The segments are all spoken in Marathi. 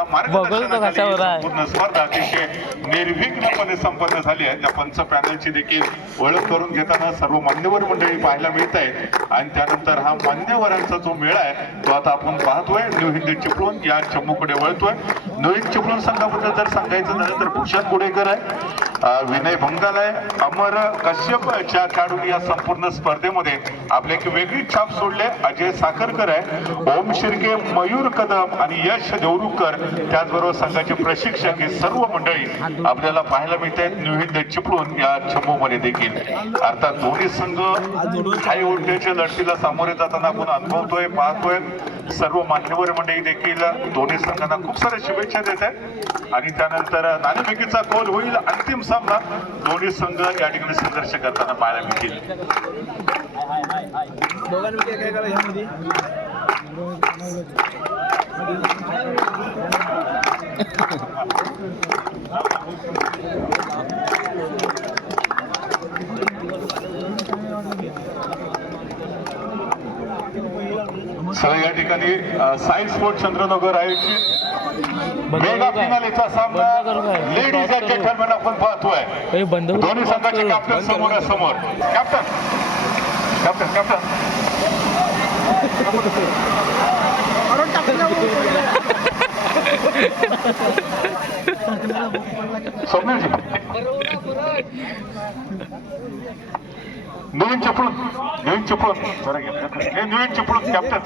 यांच्या मार्गदर्शनाखाली संपूर्ण स्पर्धा अतिशय निर्विघ्नपणे संपन्न झाली आहे। त्या पंच पॅनलची देखील ओळख करून घेताना सर्व मान्यवर मंडळी पाहायला मिळत आहेत आणि त्यानंतर हा मान्यवरांचा जो मेळा आहे तो आता आपण पाहतोय। न्यू हिंद चिपळूण या चमूकडे वळतोय। न्यू हिंद चिपळूण संघाबद्दल जर सांगायचं झालं तर भूषण गुडेकर आहे, विनय भंगाल आहे, अमर कश्यपच्या खेळाडूंनी या संपूर्ण स्पर्धेमध्ये आपले एक वेगळी छाप सोडले। अजय साखरकर आहे, ओम शिर्के, मयूर कदम आणि यश देवरुखकर त्याचबरोबर संघाचे प्रशिक्षक हे सर्व मंडळी आपल्याला पाहायला मिळत आहेत न्यू हिंद चिपळूण या चमूमध्ये देखील। अर्थात दोन्ही संघ हाय व्होल्टेजच्या लढतीला सामोरे जाताना आपण अनुभवतोय, पाहतोय। सर्व मान्यवर मंडळी देखील दोन्ही संघांना खूप साऱ्या शुभेच्छा देत आहेत आणि त्यानंतर नाणेफेकीचा कौल होईल। अंतिम सामना दोन्ही संघ या ठिकाणी संघर्ष करताना पाहायला मिळतील। सर या ठिकाणी साई स्पोर्ट चंद्रनगर आयोजित मेगा फिनालेचा सामना लेडीज अँड जेंटलमॅन आपण पाहतोय। दोन्ही संघाचे कॅप्टन समोरासमोर। कॅप्टन कॅप्टन कॅप्टन स्वप्नीलजी न्यून चिपळूण न्यून चिपळूण कॅप्टन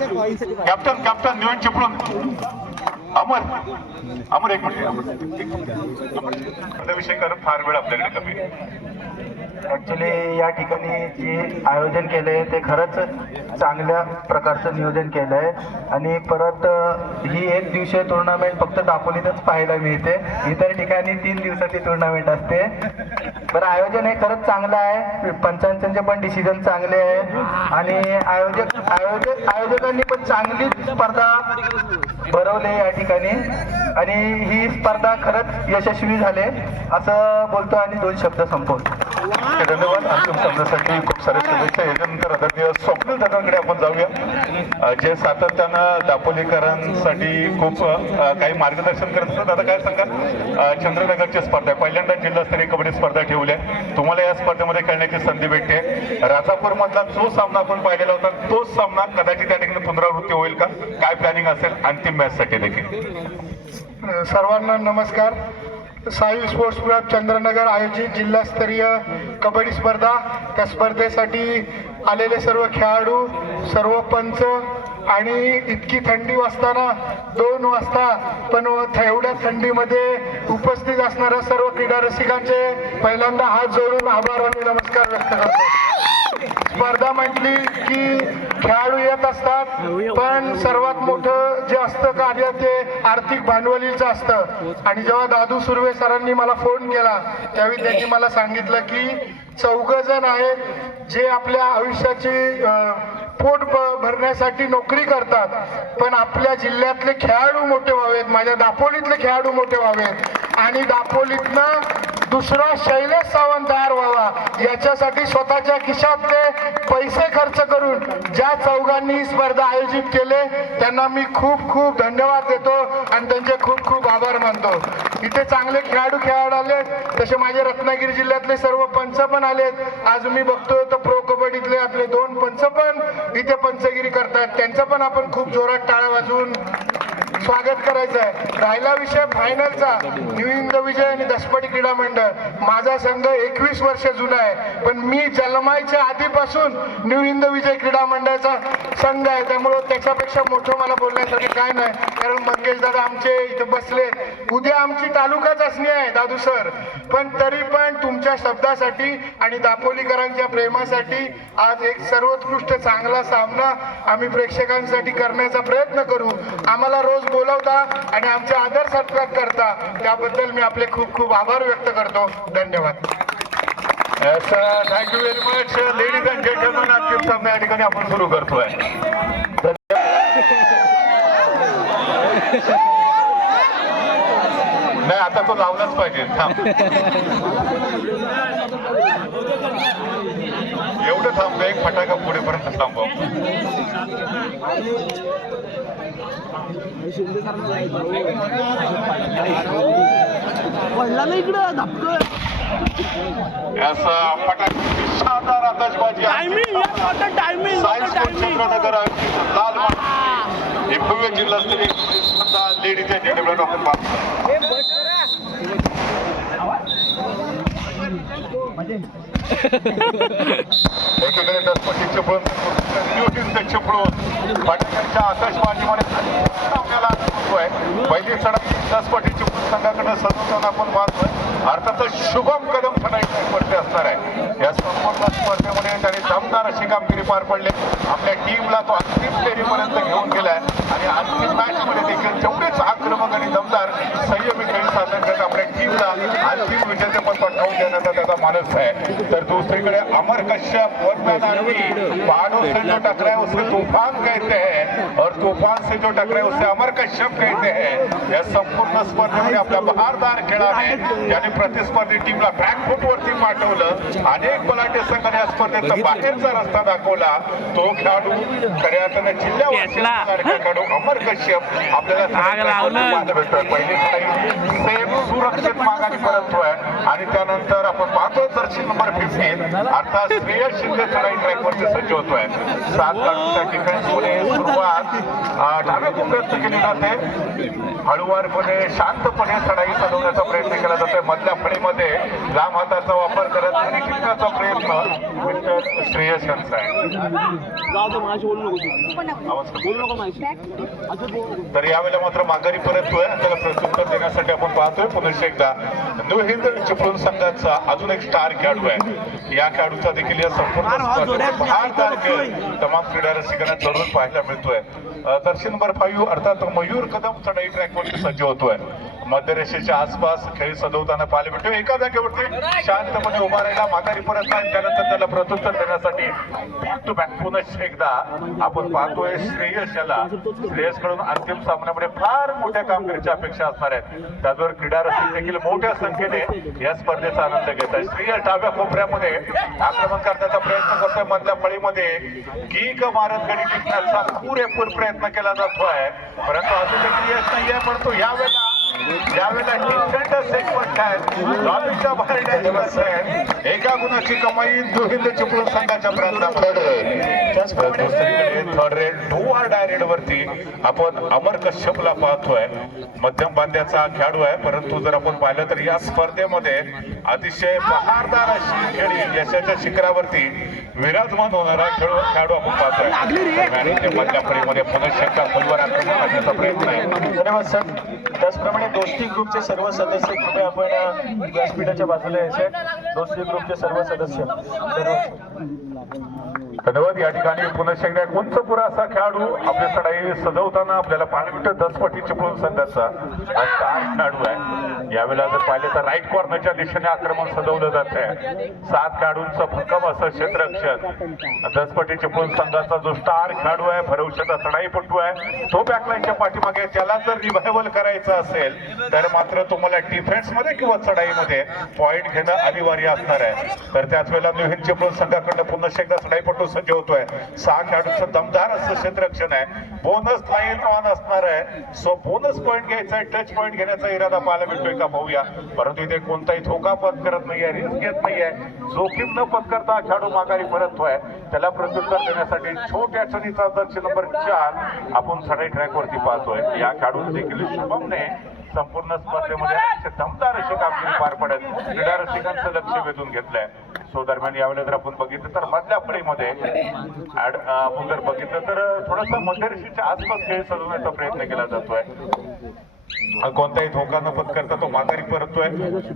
कॅप्टन कॅप्टन न्यून चिपळूण अमर एक मिनिट विषय कारण फार वेळ आपल्याकडे कमी। ऍक्च्युली या ठिकाणी जे आयोजन केलंय ते खरंच चांगल्या प्रकारचं नियोजन केलंय आणि परत ही एक दिवसीय टुर्नामेंट फक्त दापोलीतच पाहायला मिळते, इतर ठिकाणी 3 दिवसाची टुर्नामेंट असते। बरं आयोजन हे खरंच चांगलं आहे, पंचांचे पण डिसिजन चांगले आहे आणि आयोजकांनी पण चांगली स्पर्धा भरवली या ठिकाणी आणि ही स्पर्धा खरंच यशस्वी झाले असं बोलतो आणि 2 शब्द संपवतो। धन्यवाद। अंतिम सामन्यासाठी खूप साऱ्या शुभेच्छा। याच्यानंतर आदरणीय स्वप्नील दादांकडे आपण जाऊया, जे सातत्यानं दापोलीकरांसाठी खूप काही मार्गदर्शन करत असतात। दादा काय सांगा, चंद्रनगरची स्पर्धा आहे, पहिल्यांदा जिल्हास्तरीय कबड्डी स्पर्धा ठेवली आहे, तुम्हाला या स्पर्धेमध्ये खेळण्याची संधी भेटते। राजापूर मधला जो सामना आपण पाहिलेला होता तोच सामना कदाचित त्या ठिकाणी पुनरावृत्ती होईल का, काय प्लॅनिंग असेल अंतिम मॅच साठी देखील? सर्वांना नमस्कार। साई स्पोर्ट्स क्लब चंद्रनगर आयोजित जिल्हास्तरीय कबड्डी स्पर्धा, त्या स्पर्धेसाठी आलेले सर्व खेळाडू, सर्व पंच आणि इतकी थंडी वाजताना 2 वाजता पण एवढ्या थंडीमध्ये उपस्थित असणाऱ्या सर्व क्रीडा रसिकांचे पहिल्यांदा हात जोडून आभार आणि नमस्कार व्यक्त करतो। स्पर्धा म्हटली की खेळाडू येत असतात, पण सर्वात मोठं जे असतं कार्य ते आर्थिक भांडवलीचं असतं आणि जेव्हा दादू सुर्वे सरांनी मला फोन केला त्यावेळी त्यांनी मला सांगितलं की 4 जण आहेत जे आपल्या आयुष्याची पोट भरण्यासाठी नोकरी करतात, पण आपल्या जिल्ह्यातले खेळाडू मोठे व्हावेत, माझ्या दापोलीतले खेळाडू मोठे व्हावेत आणि दापोलीतनं दुसरा शैलेश सावंत तयार व्हावा याच्यासाठी स्वतःच्या खिशातले पैसे खर्च करून ज्या 4 स्पर्धा आयोजित केले त्यांना मी खूप खूप धन्यवाद देतो आणि त्यांचे खूप खूप आभार मानतो। इथे चांगले खेळाडू खेळायला आलेत, तसे माझे रत्नागिरी जिल्ह्यातले सर्व पंच पण आलेत। आज मी बघतोय तर प्रो कबड्डीतले आपले 2 पंच पण इथे पंचगिरी करतात, त्यांचं पण आपण खूप जोरात टाळ्या वाजवून स्वागत करायचं आहे। राहिला विषय फायनलचा, न्यू हिंद विजय आणि दसपटी क्रीडा मंडळ, माझा संघ 21 वर्ष जुना आहे, पण मी जन्मायच्या आधीपासून न्यू हिंद विजय क्रीडा मंडळाचा संघ आहे, त्यामुळे त्याच्यापेक्षा मोठं मला बोलण्यासारखं काय नाही। कारण मंगेश दादा आमचे इथे बसले, उद्या आमची तालुका चाचणी आहे दादू सर, पण तरी पण तुमच्या शब्दासाठी आणि दापोलीकरांच्या प्रेमासाठी आज एक सर्वोत्कृष्ट चांगला सामना आम्ही प्रेक्षकांसाठी करण्याचा प्रयत्न करू। आम्हाला रोज बोलवता आणि आमचे आदर सत्कार करता, त्याबद्दल मी आपले खूप खूप आभार व्यक्त करतो। धन्यवाद। Thank you very much. Ladies and gentleman, अंतिम सामना या ठिकाणी आपण सुरू करतोय। नाही आता तो लावलाच पाहिजे, थांब एवढं थांब, एक फटाका पुढेपर्यंत थांबव। पडला ना इकडं धपकं याचा फटाक्याची शानदार आतषबाजी टायमिंग टायमिंग चंद्रनगर लाल माती हे भव्य जिल्हास्तरीय स्पर्धा लेडीजच्या जेवढ्या आपण पाहतो एकीकडे दसपटी चिपळून चिपळून फटाक्यांच्या आतषबाजीमध्ये पहिली चढाई दसपटी चिपळूण संघाकडे सजवताना आपण पाहतोय अर्थातच शुभम कदम स्पर्धे असणार आहे या संपूर्ण स्पर्धेमध्ये त्यांनी दमदार अशी कामगिरी पार पडली आपल्या टीमला तो अंतिम फेरीपर्यंत घेऊन गेलाय आणि अंतिम मॅच मध्ये देखील तेवढेच आक्रमक आणि दमदार संयमी खेळ साधन करत आपल्या टीमला अंतिम विजेतेपद पटकावून देण्याचा त्याचा मानस आहे तर दुसरीकडे अमर कश्यप पहाड़ों से जो टकराए उसे तूफान कहते हैं और तूफान से जो टकराए उसे अमर कश्यप कहते हैं या संपूर्ण स्पर्धेमध्ये आपल्या बहारदार खेळाने ज्याने प्रतिस्पर्धी टीमला बॅकफूट वरती पाठवलं अनेक बलाढ्य संघाने या स्पर्धेचा बाहेरचा रस्ता दाखवला तो खेळाडू खऱ्या अर्थाने जिल्ह्यावर खेळाडू अमर कश्यप आपल्याला भेटतोय पहिली सेम सुरक्षित माघारी परततोय आणि त्यानंतर आपण पाहतो जर्सी नंबर 15 अर्थात श्रेयस शिंदे चढाई ट्रॅकवरती सज्ज होतोय 7 गाडूच्या डिफेन्समध्ये सुरुवात डाव्या कोपऱ्यात केली जाते हळूवारपणे शांतपणे चढाई चालवण्याचा प्रयत्न केला जातोय मधल्या फळीमध्ये लांब हाताचा वापर करत आणि टिकण्याचा प्रयत्न मिस्टर श्रेयस यांचा तर यावेळेला मात्र माघारी परततोय त्याला प्रत्युत्तर देण्यासाठी आपण पाहतोय पुन्हा एकदा न्यू हिंद चिपळूण संघाचा अजून एक स्टार खेळाडू आहे या खेळाडूचा देखील या संपूर्ण बहारदार खेळ तमाम क्रीडा रसिकांना जरूर पाहायला मिळतोय दर्शन नंबर 5 अर्थात मयूर कदम चढाई ट्रॅकवरती सज्ज होतोय मध्यरेषेच्या आसपास खेळ सजवताना पाहायला मिळतो एका जागेवरती शांतपणे उभा राहिला माघारी परत नाही त्यानंतर त्याला प्रत्युत्तर देण्यासाठी बॅक टू बॅक पुन्हा एकदा आपण पाहतोय श्रेयस याला श्रेयस कडून अंतिम सामन्यामध्ये फार मोठ्या कामगिरीच्या अपेक्षा असणार आहेत त्याचबरोबर क्रीडा रसिक देखील मोठ्या संख्येने या स्पर्धेचा आनंद घेत आहे श्रेयस डाव्या कोपऱ्यामध्ये आक्रमण करण्याचा प्रयत्न करतोय मधल्या फळीमध्ये कीक मारत गडी टिकण्याचा पुरेपूर प्रयत्न केला जातोय परंतु अजून देखील यश नाहीये पण तो यावेळेला लॉबीच्या बाहेर एका गुणाची कमाई हिंद चिपळूण संघाच्या दुसरीकडे third raid do or direct वरती आपण अमर कश्यपला पाहतोय मध्यम बांध्याचा खेळाडू आहे परंतु जर आपण पाहिलं तर या स्पर्धेमध्ये अतिशय बहारदार अशी खेळी यशाच्या शिखरावरती विराजमान होणारा खेळाडू आपण पाहतोय मधल्या फळीमध्ये पुन्हा शंका फुलवर आक्रमण करण्याचा प्रयत्न आहे धन्यवाद सर त्याचप्रमाणे दोस्ती ग्रुपचे सर्व सदस्य कृपया आपण व्यासपीठाच्या बाजूला यायचे दोस्ती ग्रुपचे सर्व सदस्य धन्यवाद या ठिकाणी पुन्हा एकदा उंचपुरा असा खेळाडू आपली चढाई सजवताना आपल्याला पाहायला मिळतो दसपटी चिपळूण संघाचा हा स्टार खेळाडू आहे यावेळेला जर पाहिलं तर राईट कॉर्नरच्या दिशेने आक्रमण सजवलं जात आहे 7 खेळाडूंचं भक्कम असं क्षेत्ररक्षण दसपटी चिपळूण संघाचा जो स्टार खेळाडू आहे भरवशाचा चढाईपटू आहे तो बॅकलाईनच्या पाठीमागे त्याला जर रिव्हायवल करायचं असेल तर मात्र तुम्हाला डिफेन्स मध्ये किंवा चढाईमध्ये पॉइंट घेणं अनिवार्य असणार आहे तर त्याच वेळेला न्यू हिंद चिपळूण संघाकडनं पुन्हा एकदा चढाईपटू सज्ज होतोय 6 खेळाडूंचं दमदार असं क्षेत्ररक्षण आहे बोनस लाईन ऑन असणार आहे सो बोनस पॉइंट घ्यायचा आहे टच पॉइंट घेण्याचा इरादा पाहायला मिळतोय का पाहूया परंतु इथे कोणताही धोका पत्करत नाहीये रिस्क घेत नाहीये जोखीम न पत्करता खेळाडू माघारी परततोय त्याला प्रत्युत्तर देण्यासाठी छोट्या चणीचा दर्श नंबर 4 आपण चढाई ट्रॅक वरती पाहतोय या खेळाडू देखील शुभमने संपूर्ण स्पर्धेमध्ये दमदार अशी कामगिरी पार पडत क्रीडा रसिकांचं लक्ष वेधून घेतलंय सो दरम्यान यावेळेला जर आपण बघितलं तर मधल्या फळीमध्ये आपण जर बघितलं तर थोडासा मध्यरेषेच्या आसपास खेळ सजवण्याचा प्रयत्न केला जातोय कोणताही धोका न पत्करता तो माघारी परततोय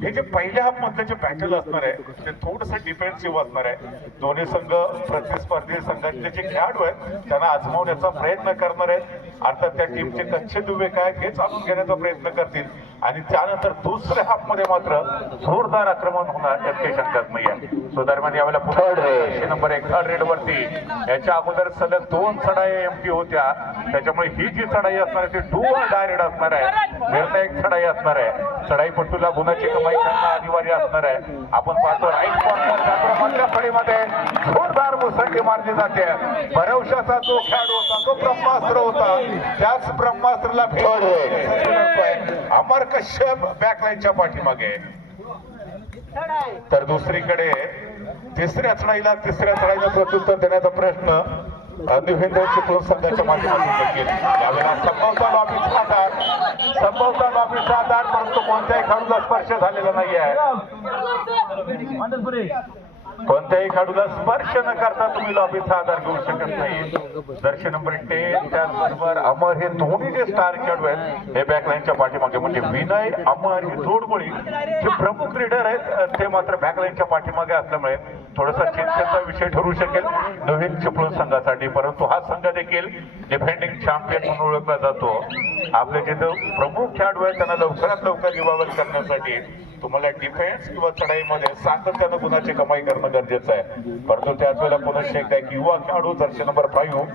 हे जे पहिल्या हाफ मधले जे बॅटल असणार आहे ते थोडस डिफेन्सिव्ह असणार आहे दोन्ही संघ प्रतिस्पर्धी संघातले जे खेळाडू आहेत त्यांना आजमावण्याचा प्रयत्न करणार आहेत अर्थात त्या टीमचे कच्चे दुवे काय हे जाणून घेण्याचा प्रयत्न करतील आणि त्यानंतर दुसऱ्या हाफ मध्ये मात्र जोरदार आक्रमण होणार यात काही शंकाच नाहीये सो दरम्यान यावेळेला पुन्हा नंबर 1 थर्ड रेड वरती याच्या अगोदर सलग 2 चढाई एमपी होत्या त्याच्यामुळे ही जी चढाई असणार आहे ती डू ऑर डायरेक्ट असणार आहे निर्णायक चढाई असणार आहे चढाईपटूला गुणाची कमाई करणं अनिवार्य असणार आहे आपण पाहतो राईट कॉर्नर मधल्या फळीमध्ये जोरदार मुसंडी मारली जाते भरवशाचा जो खेळाडू होता तो ब्रह्मास्त्र होता त्याच ब्रह्मास्त्राला भेट अमर कश्यप बॅकलाईनच्या पाठीमागे. तर दुसरीकडे तिसऱ्या चढाईला प्रत्युत्तर देण्याचा प्रश्न न्यू हिंद चिपळूण संघाच्या माध्यमातून देखील यावेळेला संभवता लॉबीचा आधार परंतु कोणत्याही खेळाडूला स्पर्श झालेला नाही आहे. कोणत्याही खेळाडूला स्पर्श न करता तुम्ही लॉबीचा आधार घेऊ शकत नाही. दर्शन नंबर 10 त्याचबरोबर अमर हे दोन्ही जे स्टार खेळाडू आहेत हे बॅकलाईनच्या पाठीमागे म्हणजे विनय अमर ही जोडगोळी जे प्रमुख लीडर आहेत ते मात्र बॅकलाईनच्या पाठीमागे असल्यामुळे थोडासा चिंतेचा विषय ठरू शकेल नवीन चिपळूण संघासाठी. परंतु हा संघ देखील डिफेंडिंग चॅम्पियन म्हणून ओळखला जातो. आपले जे प्रमुख खेळाडू आहेत त्यांना लवकरात लवकर रिवायवल करण्यासाठी तुम्हाला डिफेन्स किंवा चढाईमध्ये सातत्यानं गुणाची कमाई करणं गरजेचं आहे. परंतु त्याच वेळेला पुन्हा शेख आहे युवा खेळाडू जर्सी नंबर 5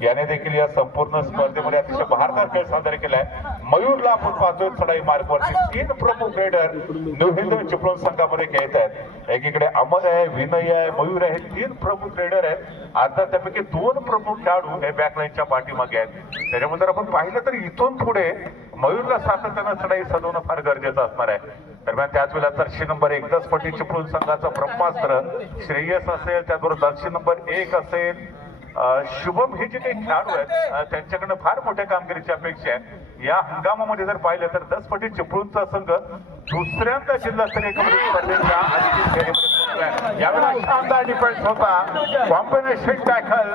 याने देखील या संपूर्ण स्पर्धेमध्ये अतिशय बहारदार खेळ सादर केलाय. मयूरला आपण पाहतोय चढाई मार्गवरती 3 प्रमुख रेडर न्यू हिंद चिपळूण संघामध्ये खेळत आहेत. एकीकडे अमर आहे, विनय आहे, मयूर आहे, 3 प्रमुख रेडर आहेत. आता त्यापैकी 2 प्रमुख खेळाडू हे बॅकलाईनच्या पाठीमागे आहेत. त्याच्यामुळे जर आपण पाहिलं तर इथून पुढे मयूरला सातत्यानं चढाई सजवणं फार गरजेचं असणार आहे. दरम्यान त्याच वेळेला जर्सी नंबर 1 10 चिपळूण संघाचा ब्रह्मास्त्र श्रेयस असेल, त्याचबरोबर जर्सी नंबर 1 असेल शुभम हे जे काही खेळाडू आहेत त्यांच्याकडनं फार मोठ्या कामगिरीची अपेक्षा आहे. या हंगामामध्ये जर पाहिलं तर 10 चिपळूणचा संघ दुसऱ्यांदा जिल्हास्तरीय कबड्डी स्पर्धेच्या आधीची फेरीमध्ये पोहोचलाय. यावेळेला शानदार डिफेन्स होता, कॉम्बिनेशन टॅकल,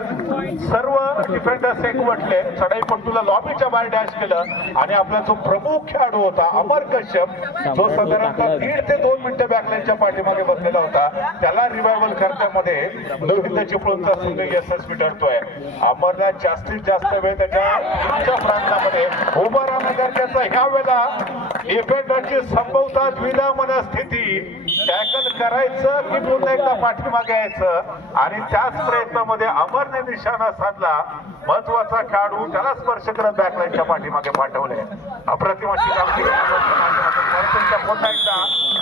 सर्व डिफेंडर्स एकवटले, चढाईपटूला लॉबीच्या बाहेर डॅश केलं आणि आपला जो प्रमुख खेळाडू होता अमर कश्यप जो साधारणतः 1.5 ते 2 मिनिटं बॅकलाईनच्या पाठीमागे बसलेला होता त्याला रिवायवल करण्यामध्ये न्यू हिंद चिपळूणचा संघ यशस्वी ठरतोय. अमरला जास्तीत जास्त वेळ त्याच्या प्रांतामध्ये उभं राहणं गरजेचं. ह्या वेळेला डिफेंडरची संभवता द्विधा मनस्थिती, टॅकल करायचं की पुन्हा एकदा पाठीमागे यायचं आणि त्याच प्रयत्नामध्ये अमरने निशाणा साधला. महत्वाचा खेळाडू त्याला स्पर्श करत बॅकलाईनच्या पाठीमागे पाठवले. अप्रतिम अशी कामगिरी पुन्हा एकदा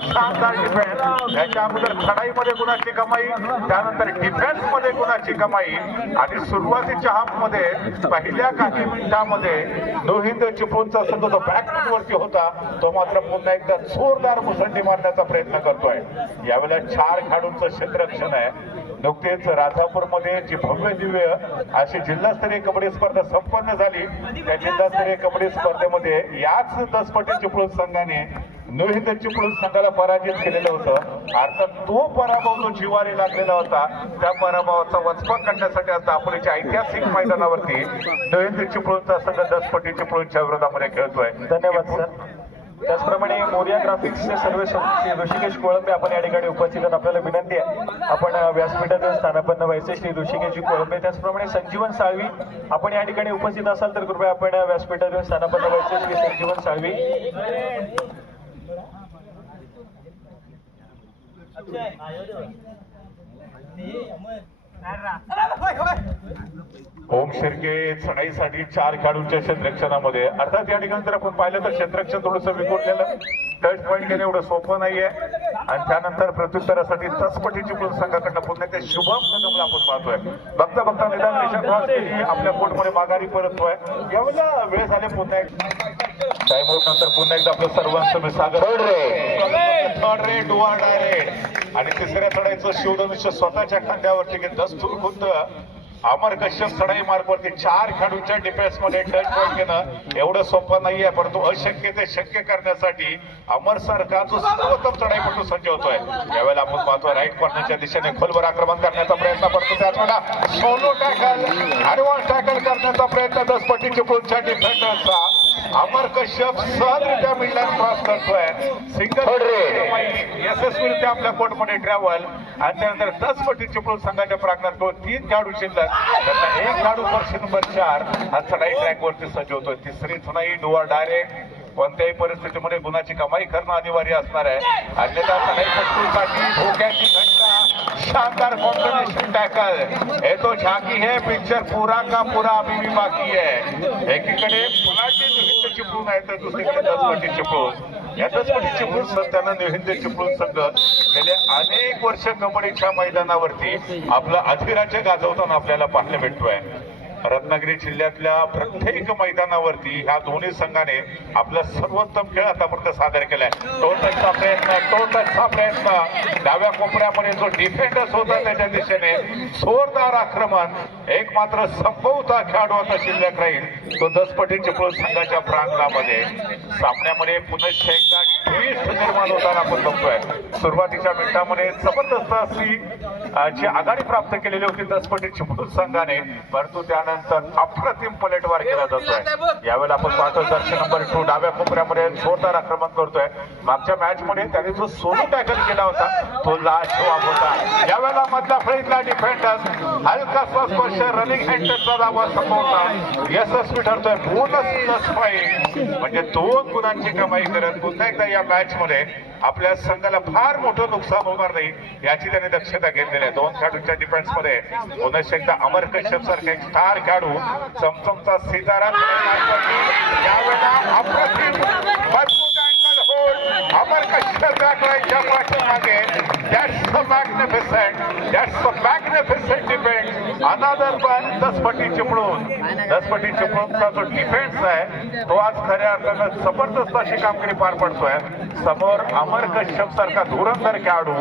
शानदार डिफेन्स. त्याच्या अगोदर चढाईमध्ये गुणाची कमाई, त्यानंतर डिफेन्स मध्ये गुणाची कमाई आणि सुरुवातीच्या हाफ मध्ये पहिल्या काही मिनिटांमध्ये न्यू हिंद चिपळूणचा संघ जो बॅकफूट वरती होता तो मात्र पुन्हा एकदा जोरदार मुसंडी मारण्याचा प्रयत्न करतोय. यावेळेला 4 खेळाडूंचं क्षेत्ररक्षण आहे. नुकतेच राजापूरमध्ये जी भव्य दिव्य अशी जिल्हास्तरीय कबड्डी स्पर्धा संपन्न झाली त्या जिल्हास्तरीय कबड्डी स्पर्धेमध्ये याच 10 चिपळूण संघाने न्यू हिंद चिपळूण संघाला पराजित केलेलं होतं. अर्थात तो पराभव जो जिवारी लागलेला होता त्या पराभवाचा वचपा काढण्यासाठी आता दापोलीच्या ऐतिहासिक मैदानावरती न्यू हिंद चिपळूणचा संघ 10 चिपळूणच्या विरोधामध्ये खेळतोय. धन्यवाद सर. त्याचप्रमाणे मोरिया ग्राफिक्सचे सर्व श्री ऋषिकेश कोळंबे आपण या ठिकाणी उपस्थित आहेत. आपल्याला विनंती आहे आपण व्यासपीठावर स्थानापन्न व्हायचे श्री ऋषिकेशजी कोळंबे. त्याचप्रमाणे संजीवन साळवी आपण या ठिकाणी उपस्थित असाल तर कृपया आपण व्यासपीठावर स्थानापन्न व्हायचे श्री संजीवन साळवी. ओम शिर्के चढाईसाठी 4 खेळाडूंच्या क्षेत्ररक्षणामध्ये. अर्थात या ठिकाणी जर आपण पाहिलं तर क्षेत्ररक्षण थोडंसं विखुरलेलं, टच पॉईंट घेणं एवढं सोपं नाहीये आणि त्यानंतर प्रत्युत्तरासाठी 10 चिपळूण संघाकडनं पुन्हा एकदा शुभम कदमला आपण पाहतोय. बघता बघता निदान रेषा क्रॉस केली, आपल्या कोर्टमध्ये माघारी परततोय. यावेळेला वेळ झाले पुन्हा टाइम आउट नंतर पुन्हा एकदा आपलं सर्वांचं स्वागत. थर्ड रेड डुआ डायरेक्ट आणि तिसऱ्या चढाईचं शिवधनुष्य स्वतःच्या खांद्यावरती घेत दस्तूर खुद्द अमर कश्यप चढाई मार्गवरती 4 खेळाडूंच्या डिफेन्स मध्ये टच पॉईंट घेणं एवढं सोपं नाहीये. परंतु अशक्य ते शक्य करण्यासाठी अमर सारखा जो सर्वोत्तम चढाईपटू सज्ज होतोय. यावेळेला आपण पाहतोय राईट कॉर्नरच्या दिशेने खोलवर आक्रमण करण्याचा प्रयत्न करतो. त्याचवेळेला सोलो टॅकल ऍडव्हान्स टॅकल करण्याचा प्रयत्न 10 चिपळूणच्या डिफेंडरचा. अमर कश्यप सहजरित्या मिडलाईन क्रॉस करतोय. सिंगल यशस्वीरित्या आपल्या कोर्टमध्ये ट्रॅव्हल आणि त्यानंतर 10 चिपळूण संघाच्या प्रांगणात 3 खेळाडू शिल्लक. त्यांना 1 खेळाडू वर्ष नंबर 4 हा चढाई ट्रॅक वरती सज्ज होतोय. तिसरी चढाई डुआ डायरेक्ट. कोणत्याही परिस्थितीमध्ये गुणाची कमाई करणं अनिवार्य असणार आहे. अन्यथा चढाईपटूसाठी धोक्याची घटना. शानदार कॉम्बिनेशन टॅकल. हे तो झाकी है पिक्चर पूरा का पूरा अभी भी बाकी है. एकीकडे पुण्याची न्यू हिंद चिपळूण आहे तर दुसरीकडे 10 चिपळूण. या 10 चिपळूण संघानं न्यू हिंद चिपळूण संघ गेले अनेक वर्ष कबड्डीच्या मैदानावरती आपलं अधिराज्य गाजवताना आपल्याला पाहायला भेटतोय. रत्नागिरी जिल्ह्यातल्या प्रत्येक मैदानावरती ह्या दोन्ही संघाने आपला सर्वोत्तम खेळ आतापर्यंत सादर केलाय. टचचा प्रयत्न डाव्या कोपऱ्यामध्ये जो डिफेंडर्स होता त्याच्या दिशेने जोरदार आक्रमण. एक मात्र संभवता खेळाडू आता शिल्लक राहील तो दसपटी चिपळूण संघाच्या प्रांगणामध्ये. सामन्यामध्ये पुन्हा एकदा ट्विस्ट निर्माण होताना आपण बघतोय. सुरुवातीच्या मिनिटांमध्ये जबरदस्त अशी जी आघाडी प्राप्त केलेली होती दसपटी चिपळूण संघाने, परंतु त्यानंतर अप्रतिम पलटवार केला जातोय. यावेळेला आपण पाहतो जर्सी नंबर 2 डाव्या कोपऱ्यामध्ये जोरदार आक्रमण करतोय. मागच्या मॅच मध्ये त्याने जो सोलो टॅकल केला होता तो लाजवाब होता. यावेळेला मधल्या फळीतला डिफेंडर हलकासा स्पर्श रनिंग हँडचा दावा संपवता यशस्वी ठरतोय. बोनस +5 म्हणजे 2 गुणांची कमाई करत पुन्हा एकदा या मॅच मध्ये आपल्या संघाला फार मोठं नुकसान होणार नाही याची त्याने दक्षता घेतलेली आहे. 2 खेळाडूंच्या डिफेन्स मध्ये पुन्हा एकदा अमर कश्यप सारखा एक स्टार खेळाडू चमचमचा सीताराम यावेळेला अप्रतिम मजबूत अँगल होल्ड अमर कश्यप बॅकलाईनच्या पाठीमागे. That's the magnificent defense. Another one दसपटी चिपळूणचा जो डिफेन्स आहे तो आज खऱ्या अर्थानं जबरदस्त अशी कामगिरी पार पडतोय. समोर अमर कश्यप सारखा धुरंधर खेळाडू,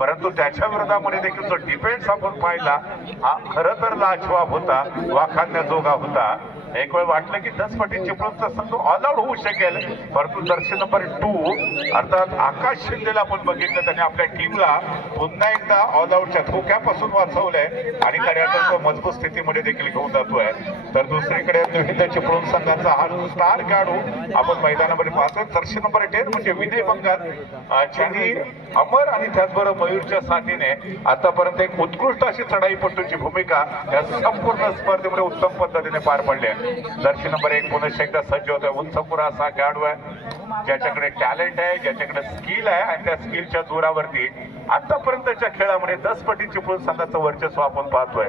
परंतु त्याच्या विरोधामध्ये देखील जो डिफेन्स आपण पाहिला हा खरं तर लाजवाब होता, वाखाणण्याजोगा होता. एक वेळ वाटलं की दसपटी चिपळूणचा संघ ऑल आउट होऊ शकेल, परंतु जर्सी नंबर 2 अर्थात आकाश शिंदेला आपण बघितलं त्याने आपल्या टीमला पुन्हा एकदा ऑल आउटच्या धोक्यापासून वाचवलंय आणि खऱ्या तो मजबूत स्थितीमध्ये देखील घेऊन जातोय. तर दुसरीकडे विविध चिपळूण संघाचा हा स्टार खेळाडू आपण मैदानामध्ये पाहतोय जर्सी नंबर 10 म्हणजे विनय बंगाल, ज्यांनी अमर आणि त्याचबरोबर मयूरच्या साथीने आतापर्यंत एक उत्कृष्ट अशी चढाईपटूची भूमिका या संपूर्ण स्पर्धेमध्ये उत्तम पद्धतीने पार पडली आहे. जर्सी नंबर 1 पुन्हा एकदा सज्ज होतोय. उंचपुरा असा खेळाडू आहे ज्याच्याकडे टॅलेंट आहे, ज्याच्याकडे स्किल आहे आणि त्या स्किलच्या जोरावरती आतापर्यंतच्या खेळामध्ये दसपटी चिपळूण संघाचं वर्चस्व आपण पाहतोय.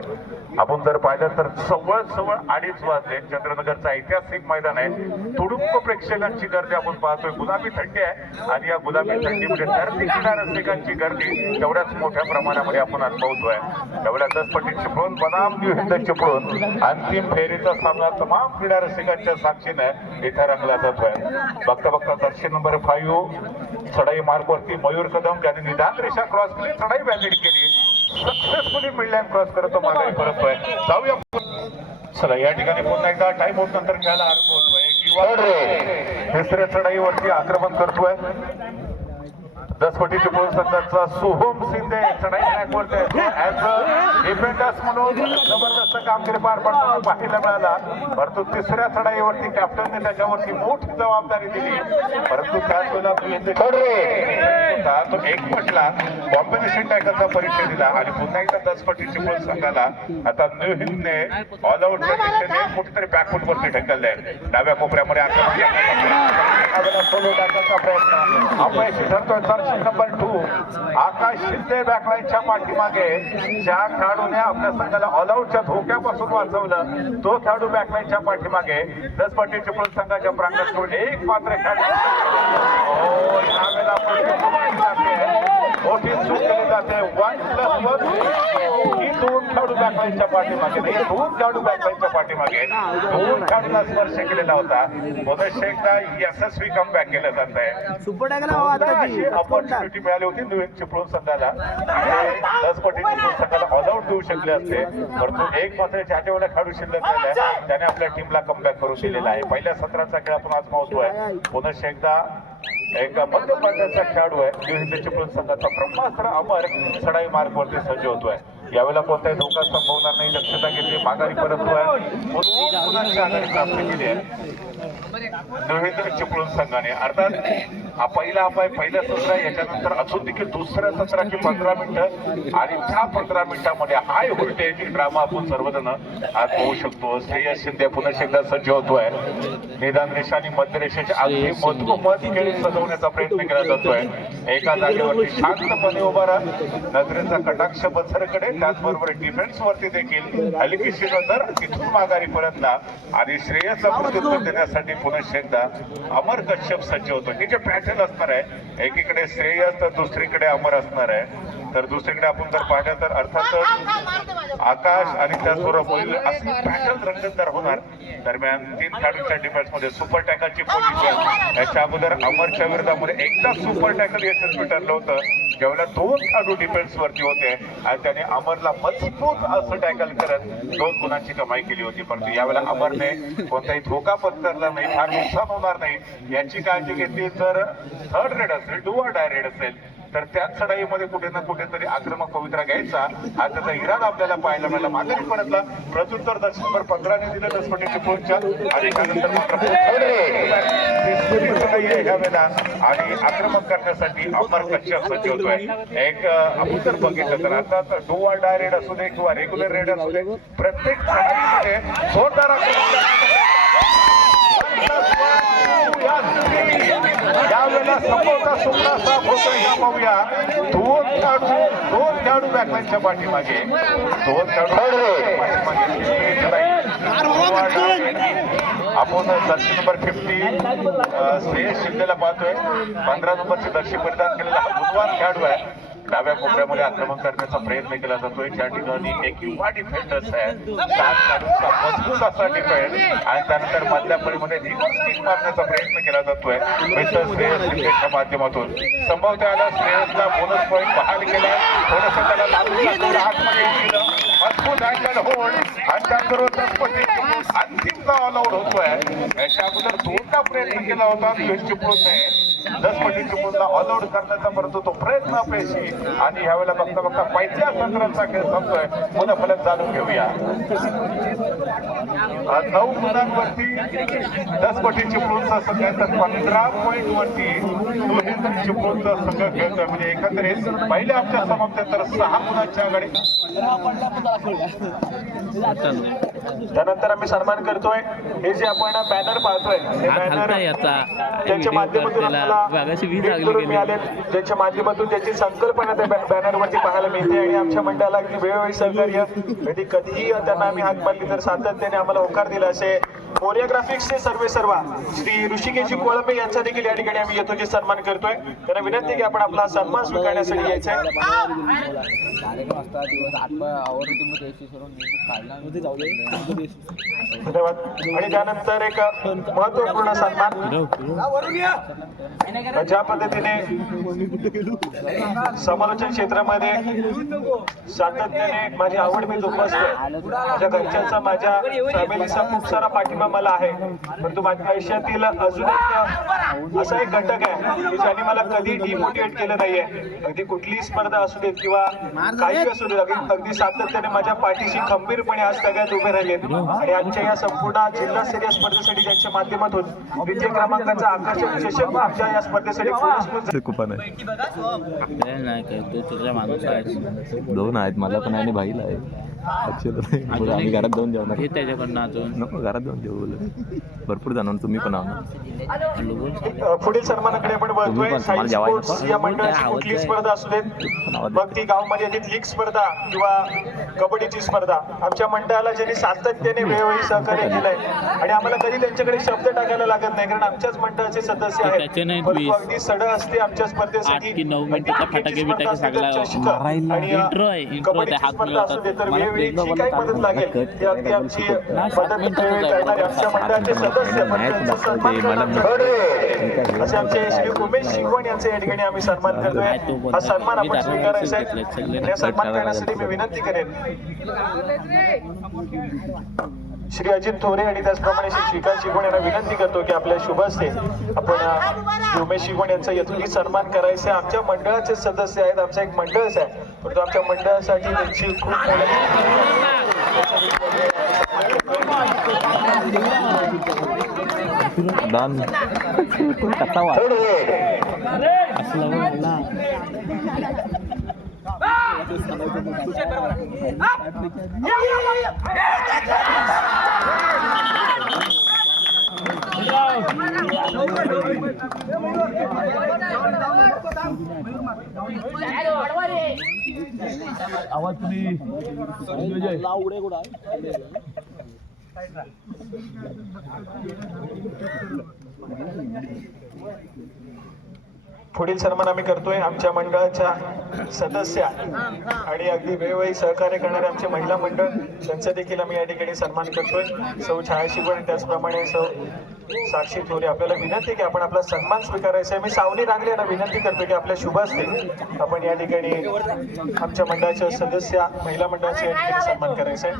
आपण जर पाहिलं तर जवळ 2:30 वाजले. चंद्रनगरचं ऐतिहासिक मैदान आहे. तुडुंब प्रेक्षकांची गर्दी आपण पाहतोय. गुलाबी थंडी आहे आणि या गुलाबी थंडीमध्ये धरती किनार रसिकांची गर्दी तेवढ्याच मोठ्या प्रमाणामध्ये आपण अनुभवतोय. तेवढ्या दसपटी चिपळूण बनाम न्यू हिंद चिपळूण अंतिम फेरीचा सामना तमाम क्रीडा रसिकांच्या साक्षीने इथे रंगला जातोय. बघता बघता जर्सी नंबर 5 चढाई मार्गवरती मयूर कदम ज्याने निदान रेषा क्रॉस केली, चढाई व्हॅलिड केली, सक्सेसफुली मिडलाईन क्रॉस करतो मागे परततोय. जाऊया चला या ठिकाणी पुन्हा एकदा टाइम आउट नंतर खेळायला आरंभ होतोय. किंवा तिसऱ्या चढाईवरती आक्रमण करतोय दसपटी चिपळूण संघाचा सोहम शिंदे. चढाई ट्रॅकवरती ऍज अ डिफेंडर्स म्हणून जबरदस्त कामगिरी पार पडताना पाहायला मिळाला, परंतु तिसऱ्या चढाईवरती कॅप्टनने त्याच्यावरती मोठी जबाबदारी दिली, परंतु त्याच वेळेला तो एक पटला कॉम्बिनेशन टॅकलचा परिचय दिला आणि पुन्हा एकदा दसपटी चिपळूण संघाला आता न्यू हिंदने ऑल आउटच्या दिशेने कुठेतरी बॅकफुट वरती ढकललंय. डाव्या कोपऱ्यामध्ये आक्रमण सोलो टाकण्याचा प्रयत्न अपयशी ठरतोय. जर्सी नंबर 2 आकाश शिंदे बॅकलाईनच्या पाठीमागे. ज्या खेळाडूने आपल्या संघाला ऑल आउटच्या धोक्यापासून वाचवलं तो खेळाडू बॅकलाईनच्या पाठीमागे. दसपटी चिपळूण संघाच्या प्रांगणात एक मात्र खेळाडू मोठी चूक केली जाते. 1+1 ही 2 खेळाडू बॅकलाईनच्या पाठीमागे, 2 खेळाडू बॅकलाईनच्या पाठीमागे 2 खेळाडूंना स्पर्श केलेला होता. पुन्हा एकदा यशस्वी कमबॅक केलं जात आहे. अशी ऑपॉर्च्युनिटी मिळाली होती न्यू हिंद चिपळूण संघाला, दसपटी चिपळूण संघाला ऑल आउट देऊ शकले असते, परंतु एक मात्र ज्याच्या वेळेला खेळाडू शिल्लक झालाय त्याने आपल्या टीमला कमबॅक करून दिलेला आहे. पहिल्या सत्राचा खेळ आपण आज पाहतोय. पुन्हा एकदा एक मध्यप्रदेशचा खेळाडू आहे न्यू हिंद चिपळूण संघाचा ब्रह्मास्त्र अमर चढाई मार्गवरती सज्ज होतोय. यावेळेला कोणताही धोका संभवणार नाही, दक्षता घेतली, माघारी परततोय. प्राप्त केली आहे न्यू हिंद चिपळूण संघाने. अर्थात हा पहिला पहिलं सत्र, याच्यानंतर अजून देखील दुसऱ्या सत्राची 15 मिनिटं आणि त्या 15 मिनिटांमध्ये हाय व्होल्टेज ड्रामा आपण सर्वजण आज पाहू शकतो. श्रेयस शिंदे पुन्हा एकदा सज्ज होतोय. निदान रेषा आणि मध्य रेषेच्या अगदी मधोमध खेळ सजवण्याचा प्रयत्न केला जातोय. एका जागेवरती शांतपणे उभा राहा, नजरेचा कटाक्ष बसरकडे, त्याचबरोबर डिफेन्स वरती देखील हलकीशी नजर, तिथून माघारी परतला आणि श्रेयसला प्रत्युत्तर देण्यासाठी पुन्हा एकदा अमर कश्यप सज्ज होतो. हे जे पॅटर्न असणार आहे, एकीकडे श्रेयस तर दुसरीकडे अमर असणार आहे. तर दुसरीकडे आपण जर पाहिलं तर अर्थातच आकाश आणि त्याचबरोबर अशी पॅटर्न रंगतदार होणार. दरम्यान 3 खेळाडूंच्या डिफेन्समध्ये सुपर टॅकलची पोझिशन. याच्या अगोदर अमरच्या विरोधामध्ये एकदा सुपर टॅकल यशस्वी ठरलं होतं, ज्यावेळेला 2 खेळाडू डिफेन्स वरती होते आणि त्याने अमरला मजबूत असं टॅकल करत 2 गुणांची कमाई केली होती. परंतु यावेळेला अमरने कोणताही धोका पत्करला नाही, फार नुकसान होणार नाही याची काळजी घेतली. जर थर्ड रेड असेल, डू ऑर डाय रेड असेल, तर त्याच चढाईमध्ये कुठे ना कुठेतरी आक्रमक पवित्रा घ्यायचा हा त्याचा इरादा आपल्याला पाहायला मिळाला. माघारी परतला, प्रत्युत्तर 10/15 दिलं 10 पटीच्या पोहोचच्या आणि त्यानंतर मात्र ह्यावेळेला आणि आक्रमक करण्यासाठी अमर कश्यप सज्ज होतोय. एक आपण जर बघितलं तर आता डू ऑर डाय रेड असू दे किंवा रेग्युलर रेड असू दे, प्रत्येक चढाईमध्ये जोरदार यावेळेला समोरचा सुमना साफ होतोय का पाहूया. 2 खेळाडू बॅकलाईनच्या पाठीमागे, 2 खेळाडू आपण जर्सी नंबर 50 श्रेयस शिंदेला पाहतोय. 15 नंबरची जर्सी परिधान केलेला हा बुधवार खेळाडू आहे. डाव्या कोपऱ्यामध्ये आक्रमण करण्याचा प्रयत्न केला जातोय. त्या ठिकाणी एक युवा डिफेंडर्स आहे, 7 खेळाडूंचा मजबूत असा डिफेंड आणि त्यानंतर मधल्या फळीमध्ये रिव्हर्स किक मारण्याचा प्रयत्न केला जातोय मिस्टर श्रेयस शिंदेच्या माध्यमातून. संभवत त्याला श्रेयसला बोनस पॉईंट बहाल केला, थोडस त्याला लागून आतमध्ये केलं, मजबूत अँगल होल्ड आणि त्याबरोबर अंतिमचा ऑल आउट होतोय. याच्या अगोदर 2दा प्रयत्न केला होता चिपळूणने 10 पटी चिपळूणला ऑल आउट करण्याचा, परंतु तो प्रयत्न अपयशी. आणि ह्यावेळेला बघता बघता 35 रनांचा खेळ संपतोय. पुन्हा फलक जाणून घेऊया. 9 गुणांवरती 10 पटी चिपळूणचा संघ आहे, तर 15 पॉईंट वरती दोन्ही चिपळूणचा संघ खेळतोय. म्हणजे एकंदरीत पहिल्या आमच्या समाप्तीनंतर 6 गुणांच्या आघाडी. त्यानंतर आम्ही सन्मान करतोय. हे जे आपण बॅनर पाहतोय, हे बॅनर त्यांच्या माध्यमातून मिळाले, ज्यांच्या माध्यमातून त्याची संकल्पना त्या बॅनरवरती पाहायला मिळते आणि आमच्या मंडळाला अगदी वेळोवेळी सहकार्य, कधीही त्यांना आम्ही हाक मारली तर सातत्याने आम्हाला होकार दिला. असे मोरिया ग्राफिक्सचे सर्वेसर्वा श्री ऋषिकेशजी कोळंबे यांचा देखील या ठिकाणी आम्ही यथोचित सन्मान करतोय. त्यांना विनंती की आपण आपला सन्मान स्वीकारण्यासाठी यायचंय. धन्यवाद. आणि त्यानंतर एक महत्वपूर्ण सन्मान, ज्या पद्धतीने समालोचन क्षेत्रामध्ये सातत्याने माझी आवड मी जोपासते, माझ्या घरच्यांचा, माझ्या फॅमिलीचा खूप सारा पाठिंबा मला आहे. परंतु माझ्या आयुष्यातील अजून एक असा एक घटक आहे की ज्याने मला कधी डिमोटिवेट केलं नाहीये. अगदी कुठलीही स्पर्धा असू देत किंवा काही असू देत, अगदी सातत्याने माझ्या पाठीशी खंबीरपणे आज सगळ्यात उभे राहिलेत. आणि आजच्या या संपूर्ण जिल्हास्तरीय स्पर्धेसाठी त्यांच्या माध्यमातून द्वितीय क्रमांकाचा आकर्षक चषक आमच्या या स्पर्धेसाठी कुपन आहे. 2 आहेत मला पण आणि भाईला आहे. आम्ही घरात 2 जेवणार. नको, घरात 2 जेवू. भरपूर जाणार, तुम्ही पण आणा. पुढील सन्मानाकडे आपण वळतोय. साई स्पोर्ट्स या मंडळाची कुठली स्पर्धा असू देत, मग ती गावमध्ये लीग स्पर्धा किंवा कबड्डीची स्पर्धा, आमच्या मंडळाला ज्यांनी सातत्याने वेळोवेळी सहकार्य केलंय आणि आम्हाला कधी त्यांच्याकडे शब्द टाकायला लागत नाही, कारण आमच्याच मंडळाचे सदस्य आहेत. परंतु अगदी सडळ असते आमच्या स्पर्धेसाठी. आणि कबड्डीची स्पर्धा असू दे, तर वेळोवेळी जी काही मदत लागेल ती अगदी आमची मदत करणारे आमच्या मंडळाचे सदस्य असे आमचे श्री उमेश शिगवण यांचे या ठिकाणी आम्ही सन्मान करतोय. हा सन्मान आपण स्वीकारायचा आहे. या सन्मान करण्यासाठी मी विनंती करेन श्री अजित थोरे आणि त्याचप्रमाणे श्री श्रीकांत शिगवण यांना विनंती करतो की आपल्या शुभ हस्ते आपण श्री उमेश शिगवण यांचा यथोचित सन्मान करायचा. आमच्या मंडळाचे सदस्य आहेत, आमचा एक मंडळच आहे, परंतु आमच्या मंडळासाठी त्यांची खूप दान आवाज तुम्ही उडे कुठं पुढील सन्मान आम्ही करतोय आमच्या मंडळाच्या सदस्या आणि अगदी वेळोवेळी सहकार्य करणारे आमचे महिला मंडळ, त्यांचा देखील आम्ही या ठिकाणी सन्मान करतोय. सौ छाया शिकवण, त्याचप्रमाणे सौ साक्षी थोरे. आपल्याला विनंती की आपण आपला सन्मान स्वीकारायचा आहे. मी सावनी रांगले यांना विनंती करतो की आपल्या शुभ असते आपण या ठिकाणी आमच्या मंडळाच्या सदस्या महिला मंडळाचा या ठिकाणी सन्मान करायचा आहे.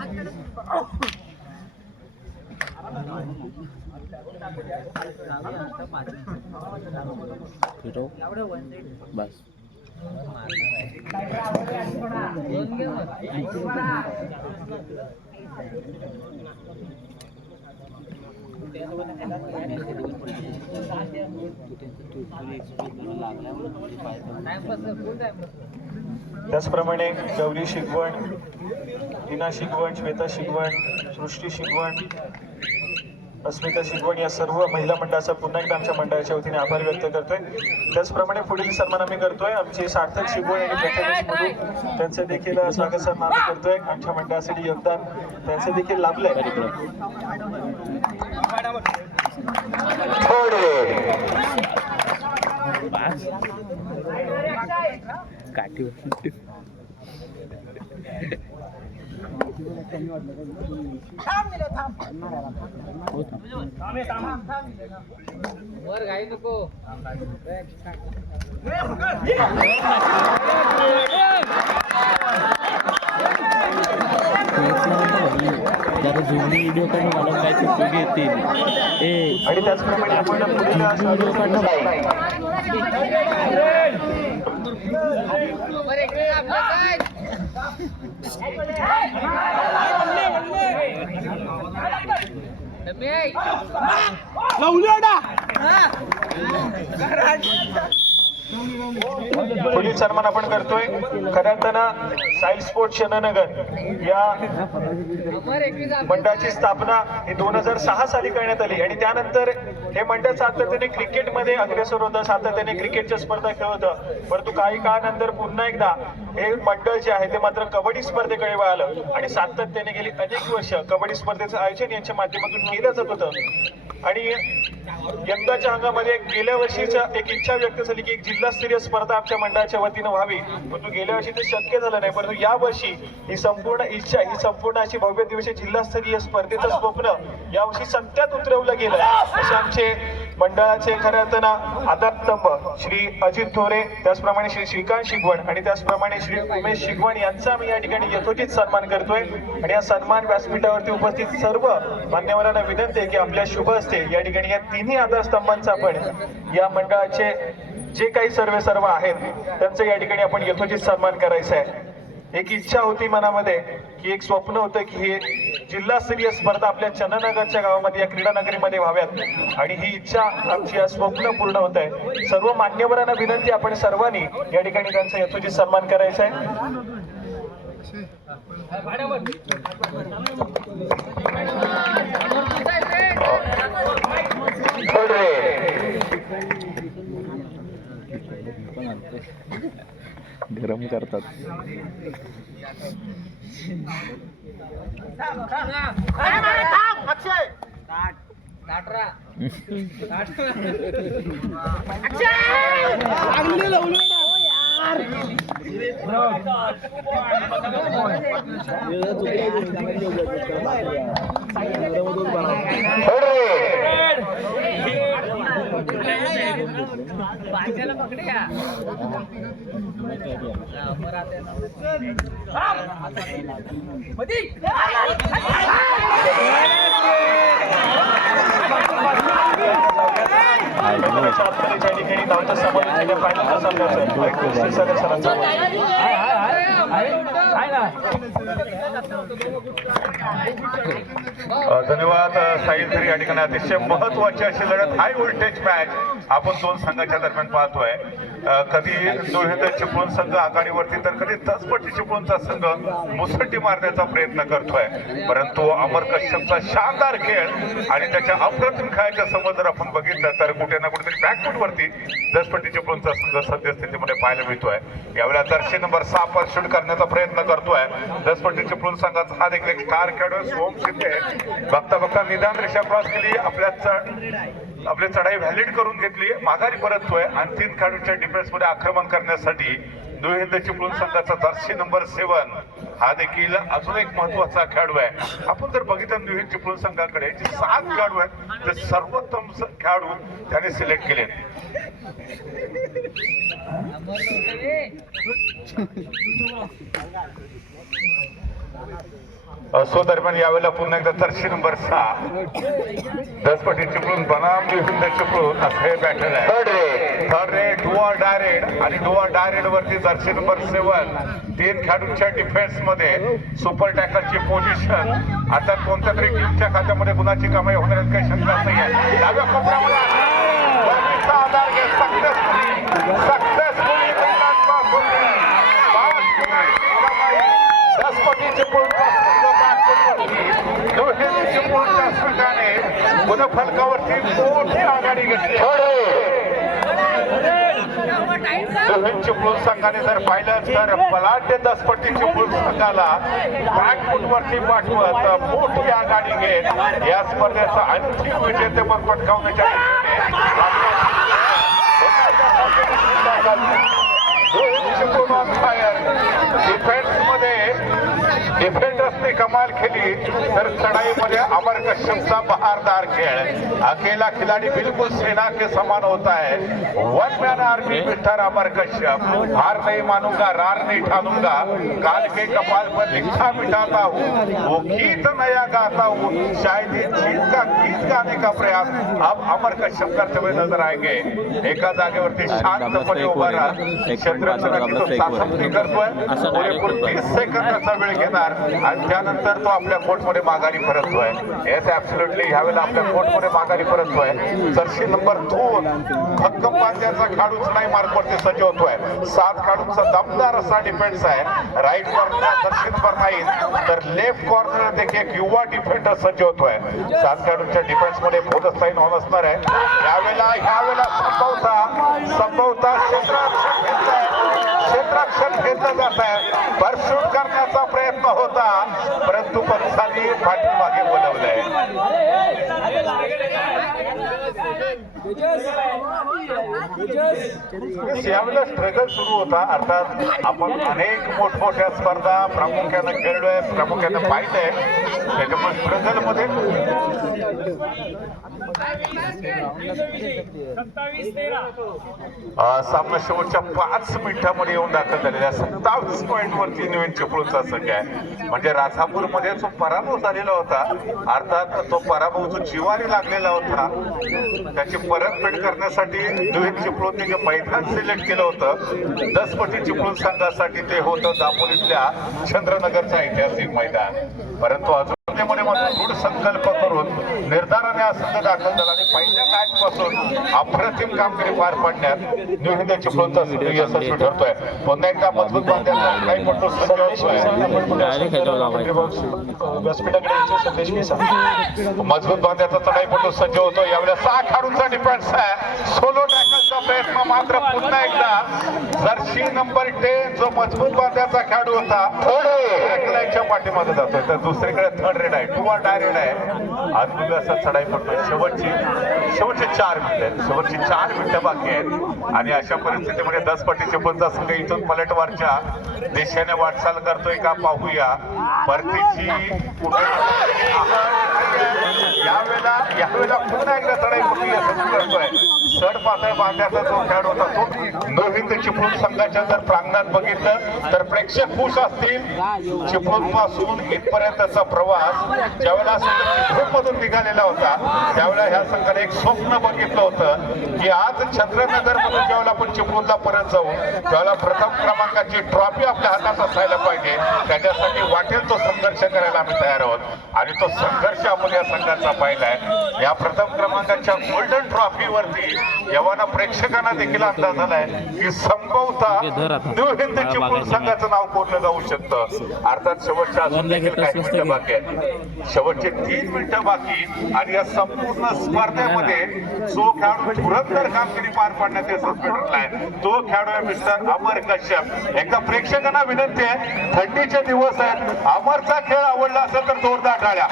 बस त्याचप्रमाणे गौरी शिकवण, हिना शिकवण, श्वेता शिकवण, सृष्टी शिकवण, अस्मिता शिकवण या सर्व महिला मंडळाचा पुन्हा एकदा आमच्या मंडळाच्या वतीने आभार व्यक्त करतोय. त्याचप्रमाणे पुढील सन्मान आम्ही करतोय आमचे सार्थक शिकवण आणि प्रथमेश मधू, त्यांचं देखील स्वागत सन्मान आम्ही करतोय. आमच्या मंडळासाठी योगदान त्यांचं देखील लाभलंय. वर घाई नको. जरा जुनी व्हिडिओ काढून मला काय चुकी येतील. आणि त्याचप्रमाणे आपण पुढील वर इकडे आपलं काय पुढील सन्मान आपण करतोय खऱ्या अर्थानं साईल स्पोर्ट्स शननगर या मंडळाची स्थापना ही 2006 साली करण्यात आली आणि त्यानंतर हे मंडळ सातत्याने क्रिकेटमध्ये अग्रेसर होतं, सातत्याने क्रिकेटच्या स्पर्धा खेळत होतं. परंतु काही काळानंतर पुन्हा एकदा हे मंडळ जे आहे ते मात्र कबड्डी स्पर्धेकडे वळालं आणि सातत्याने गेली अनेक वर्ष कबड्डी स्पर्धेचं आयोजन यांच्या माध्यमातून केलं जात होतं. आणि यंदाच्या हंगामध्ये गेल्या वर्षीच्या एक इच्छा व्यक्त झाली की एक जिल्हास्तरीय स्पर्धा आमच्या मंडळाच्या वतीनं व्हावी, परंतु गेल्या वर्षी ते शक्य झालं नाही. परंतु या वर्षी ही संपूर्ण इच्छा, ही संपूर्ण अशी भव्य दिवशी जिल्हास्तरीय स्पर्धेचं स्वप्न यावर्षी सत्यात उतरवलं गेलं. असे आमचे मंडळाचे खऱ्या अर्थानं आधारस्तंभ श्री अजित थोरे, त्याचप्रमाणे श्री श्रीकांत शिकवण आणि त्याचप्रमाणे श्री उमेश शिकवण यांचा आम्ही या ठिकाणी यथोचित सन्मान करतोय. आणि या सन्मान व्यासपीठावरती उपस्थित सर्व मान्यवरांना विनंती आहे की आपल्या शुभ हस्ते या ठिकाणी या तिन्ही आधारस्तंभांचा आपण या मंडळाचे जे काही सर्व आहेत त्यांचं या ठिकाणी आपण यथोचित सन्मान करायचा आहे. एक इच्छा होती मनामध्ये की एक स्वप्न होतं की हे जिल्हास्तरीय स्पर्धा आपल्या चंदननगरच्या गावामध्ये या क्रीडा नगरीमध्ये व्हाव्यात आणि ही इच्छा आमची या स्वप्न पूर्ण होत आहे. सर्व मान्यवरांना विनंती आपण सर्वांनी या ठिकाणी त्यांचा यथोचित सन्मान करायचा आहे. गरम करतात. धन्यवाद साहिल तरी या ठिकाणी अतिशय महत्वाची अशी लढत, हाय व्होल्टेज मॅच आपण दोन संघाच्या दरम्यान पाहतोय. कधी दुहेरी चिपळूण संघ आघाडीवरती तर कधी दसपट्टी चिपळूणचा संघ मुसंडी मारण्याचा प्रयत्न करतोय. परंतु अमर कश्यपचा शानदार खेळ आणि त्याच्या अप्रतिम खेळाच्या समोर जर आपण बघितलं तर कुठे ना कुठेतरी बॅकफूट वरती दसपट्टी चिपळूणचा संघ सद्यस्थितीमध्ये पाहायला मिळतोय. यावेळेला जर्सी नंबर 6 पर शूट करण्याचा प्रयत्न करतोय दसपट्टी चिपळूण संघाचा हा देखील एक स्टार खेळाडू सोम शिंदे. बघता बघता निदान रेषा क्रॉस केली, आपल्या आपली चढाई व्हॅलिड करून घेतली, माघारी परततोय आणि 3 खेळाडूंच्या डिफेन्स मध्ये आक्रमण करण्यासाठी न्यू हिंद चिपळूण संघाचा जर्सी नंबर 7 हा देखील अजून एक महत्वाचा खेळाडू आहे. आपण जर बघितलं न्यू हिंद चिपळूण संघाकडे जे 7 खेळाडू आहेत ते सर्वोत्तम खेळाडू त्याने सिलेक्ट केले. असो दरम्यान यावेळेला पुन्हा एकदा जर्सी नंबर 6 10 चिपळूण बनाम न्यू हिंद चिपळूण असं हे बॅटल आहे. थर्ड रे डुआर डायरेक्ट आणि डुआर डायरेक्ट वरती जर्सी नंबर 7 3 खेळाडूंच्या डिफेन्स मध्ये सुपर टॅकलची पोझिशन. आता कोणत्या तरी टीमच्या खात्यामध्ये गुणाची कमाई होणार काही शंका नाही आहे. डाव्या कोपऱ्यामध्ये आधार घेत सक्सेसफुली 10 चिपळूण गुणफलकावरती मोठी आघाडी घेतली. चिपळूण संघाने जर पाहिलं तर बलाढ्य 10 चिपळूण संघाला बॅकफुटवरती पाठवत मोठी आघाडी घेत या स्पर्धेचा अंतिम विजेतेपद पटकावण्याच्या डिफेन्स मध्ये डिफेंडर्सने कमाल केली तर चढाईमध्ये अमर कश्यपचा बहारदार खेळ. अकेला खिलाड़ी बिल्कुल सेना के समान होता है. 1 मैन आर्मी मिस्टर अमर कश्यप. हार नहीं मानूंगा, रार नहीं ठानूंगा, काल के कपाल पर लिखा मिटाता हूँ, वो गीत नया गाता हूँ, शायद ये जीत का गीत गाने का प्रयास अब अमर कश्यप करते हुए नजर आएंगे. एका जागेवरती शांतपणे उभा राहत क्षेत्ररक्षणाची तो चाचपणी करतोय. पुरेपूर 30 सेकंदाचा वेळ घेणार आणि त्यानंतर तो आपल्या कोर्टमध्ये माघारी परततोय. येस ऍब्सोल्युटली ह्यावेळेला आपल्या कोर्टमध्ये माघारी परततोय. जर्सी नंबर 2 भक्कम पांड्याचा खेळाडू चढाई मार्गवरती सज्ज होतोय. 7 खेळाडूंचा दमदार असा डिफेन्स आहे. राईट कॉर्नर जर्सी नंबर 9 तर लेफ्ट कॉर्नर देखील एक युवा डिफेंडर सज्ज होतोय. 7 खेळाडूंच्या डिफेन्स मध्ये बोधस्थायी ऑन असणार आहे. ह्यावेळेला संभवता क्षेत्ररक्षण घेतलं जात आहे. परशूट करण्याचा प्रयत्न होता परंतु पंचांनी पाठीमागे बोलवलंय. यावेळेला स्ट्रगल सुरू होता. अर्थात आपण अनेक मोठमोठ्या स्पर्धा प्रामुख्यानं खेळलोय, प्रामुख्यानं पाहिलंय. त्याच्यामुळे स्ट्रगल मध्ये सामना शेवटच्या 5 मिनिटांमध्ये येऊन दाखल झालेल्या 27 पॉईंट वरती न्यू हिंद चिपळूणचा संघ आहे. म्हणजे राजापूर मध्ये जो पराभव झालेला होता, अर्थात तो पराभव जो जिवारी लागलेला होता त्याची परतफेड करण्यासाठी न्यू हिंद चिपळूणने जे मैदान सिलेक्ट केलं होतं 10 चिपळूण संघासाठी ते होतं दापोलीतल्या चंद्रनगरचं ऐतिहासिक मैदान. परंतु अजून मात्र दृढ संकल्प करून निर्धाराने हा संघ दाखल झाला आणि पहिल्या मॅच पासून अप्रतिम कामगिरी पार पाडण्यात न्यू हिंद चिपळूणचा यशस्वी ठरतोय. पुन्हा एकदा मजबूत बांधण्याचा काही पटू मजबूत बांधण्याचा चढाईपटू सज्ज होतो. यावेळेला 6 खेळाडूंचा डिफेन्स आहे. सोलो टॅकलचा प्रयत्न मात्र पुन्हा एकदा जर्सी नंबर 10 जो मजबूत बांधण्याचा खेळाडू होता टॅकलच्या पाठीमागे जातोय. तर दुसरीकडे थर्ड रेड आहे, टू डायरेक्ट आहे. अद्भुत असा चढाईपटू शेवटचे 4 मिनिटं शेवटची 4 मिनिटं बाकी आहेत आणि अशा परिस्थितीमध्ये 10 चिपळूणचा संघ इथून पलटवारच्या दिशेने वाटचाल करतोय का पाहूया. परतीची यावेळेला पुन्हा एकदा चढाईपटू यशस्वी करतोय. चढ पातळ बांधण्याचा जो खेळ होता तो न्यू हिंद चिपळूण संघाच्या जर प्रांगणात बघितलं तर प्रेक्षक खुश असतील. चिपळूण पासून इथपर्यंतचा प्रवास ज्यावेळेला चिपळूणमधून निघालेला होता त्यावेळेला ह्या संघाने एक स्वप्न बघितलं होतं की आज चंद्रनगर मधून ज्यावेळेला आपण चिपळूणला परत जाऊ त्यावेळेला प्रथम क्रमांकाची ट्रॉफी आपल्या हातात असायला पाहिजे. त्याच्यासाठी वाटेल तो संघर्ष करायला आम्ही तयार आहोत आणि तो संघर्ष आपण या संघाचा पाहिलाय. या प्रथम क्रमांकाच्या गोल्डन ट्रॉफीवरती यवाना प्रेक्षकांना देखील अंदाज झालाय की संभवतः न्यू हिंद चिपळूण संघाचं नाव कोरलं जाऊ शकतं. अर्थात शेवटच्या अजून देखील काही मिनिटं बाकी आहेत. शेवटचे 3 मिनिटं बाकी आणि या संपूर्ण स्पर्धेमध्ये जो खेळाडू धुरंधर कामगिरी पार पाडण्यात यशस्वी ठरलाय तो खेळाडू आहे मिस्टर अमर कश्यप. एकदा प्रेक्षकांना विनंती आहे, थंडीचे दिवस आहेत, अमरचा खेळ आवडला असेल तर जोरदार टाळ्या.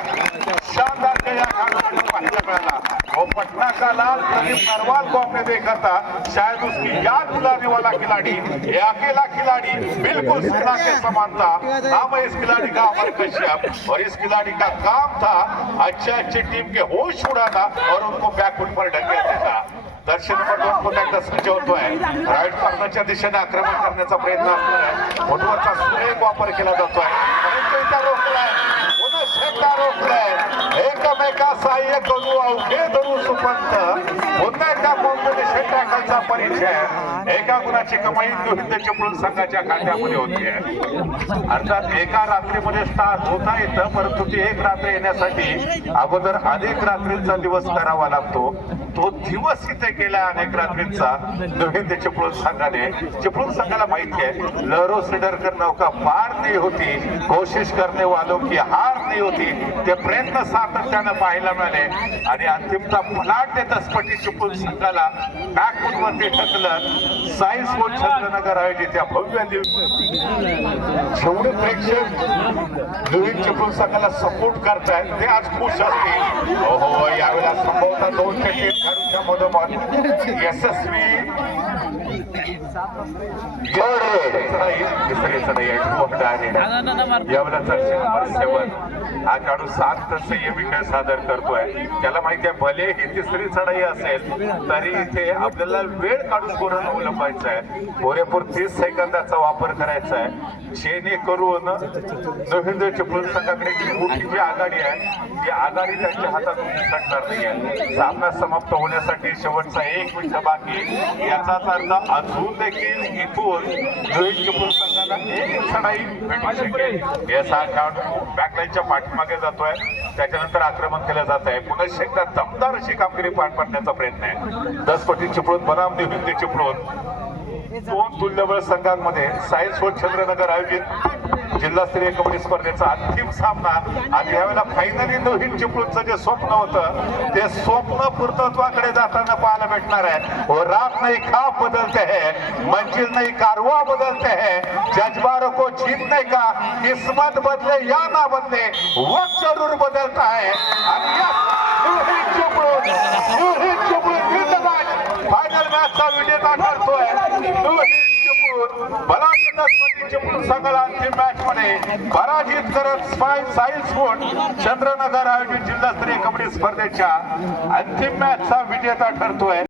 शानदार खेळ या खेळाडूंना पाहायला मिळाला. वो पटना का लाल प्रदीप नरवाल को आपने देखा था, शायद उसकी याद दिलाने वाला खिलाड़ी, ये अकेला खिलाड़ी बिल्कुल सेना के समान था। नाम है इस खिलाड़ी का अमर कश्यप, और इस खिलाड़ी का काम था अच्छे टीम के होश उड़ाना और उनको बैकफुट पर ढकेल देना। दर्शन नंबर 2 पुन्हा एकदा सज्ज होतोय, राईट कॉर्नरच्या दिशेने आक्रमण करण्याचा प्रयत्न असतोय, फुटवर्कचा सुरेख वापर केला जातोय, परंतु इथं रोखलाय, पुन्हा एकदा रोखलाय, एकमेका सहाय्य करू अवघे धरू सुपंत, पुन्हा एकदा कॉम्बिनेशन टॅकलचा परिचय, एका गुणाची कमाई हिंद चिपळूण संघाच्या खात्यामध्ये होती। अर्थात एका रात्रीमध्ये स्टार्ट होता येतं, परंतु ती एक रात्र येण्यासाठी अगोदर अनेक रात्रींचा दिवस करावा लागतो। तो दिवस इथे गेला अनेक रात्रींचा हिंद चिपळूण संघाने। चिपळूण संघाला माहिती आहे लहरो सिडरकर नौका पार नाही होती, कोशिश करने वालों की हार नाही होती, ते प्रयत्न सातत्यानं पाहायला मिळाले आणि अंतिमता फलाट देत स्फटिक चिपळूण संघाला बॅकफुटवरती ढकलत साई स्पोर्ट्स चंद्रनगर आयोजित या भव्य जेवढे प्रेक्षक लोहित चिपळूण संघाला सपोर्ट करतायत ते आज खुश असतील। हो यावेळेला संभवतः 2 ते 3 खेळाडूंच्या मधोमध यशस्वी यावेळेला जर्सी नंबर 7 हा खेळाडू 7 तसे हे विकेट सादर करतोय। त्याला माहिती आहे भले ही तिसरी चढाई असेल तरी इथे आपल्याला वेळ काढून पूर्ण अवलंबायचा आहे, पुरेपूर 30 सेकंदाचा वापर करायचा आहे, जेणेकरून हिंद चिपळूण संघाकडे जी मोठी जी आघाडी आहे ती आघाडी त्यांच्या हातातून निसटणार नाहीये। सामना समाप्त होण्यासाठी शेवटचा 1 मिनिट बाकी, याचाच अर्थ अजून देखील इथून लोहित चिपळूण संघाला एक चढाई भेटू शकेल। याचा खेळाडू बॅकलाईनच्या पाठीमागे जातोय, त्याच्यानंतर आक्रमण केलं जात आहे, पुन्हा एकदा दमदार अशी कामगिरी पार पाडण्याचा प्रयत्न आहे। 10 पटी चिपळूण बनाम हिंद चिपळूण 2 तुल्यबळ संघांमध्ये साई स्पोर्ट्स चंद्रनगर आयोजित जिल्हास्तरीय कबड्डी स्पर्धेचा अंतिम सामना आणि यावेळेला फायनली लोहित चिपळूणचं जे स्वप्न होतं ते स्वप्न पूर्तत्वाकडे जाताना पाहायला भेटणार आहे। वो रात नहीं ख्वाब बदलते हैं, मंजिल नहीं कारवा बदलते हैं, जज्बारों को जीतने का किस्मत बदले या ना बदले वक्त जरूर बदलता है। आणि लोहित चिपळूण फायनल मॅचचा विजेता ठरतोय। लोहित चिपळूण पराजित चिपळूण संघाला अंतिम मॅच मध्ये पराजित करत साई स्पोर्ट्स चंद्रनगर आयोजित जिल्हास्तरीय कबड्डी स्पर्धेच्या अंतिम मॅचचा विजेता ठरतोय।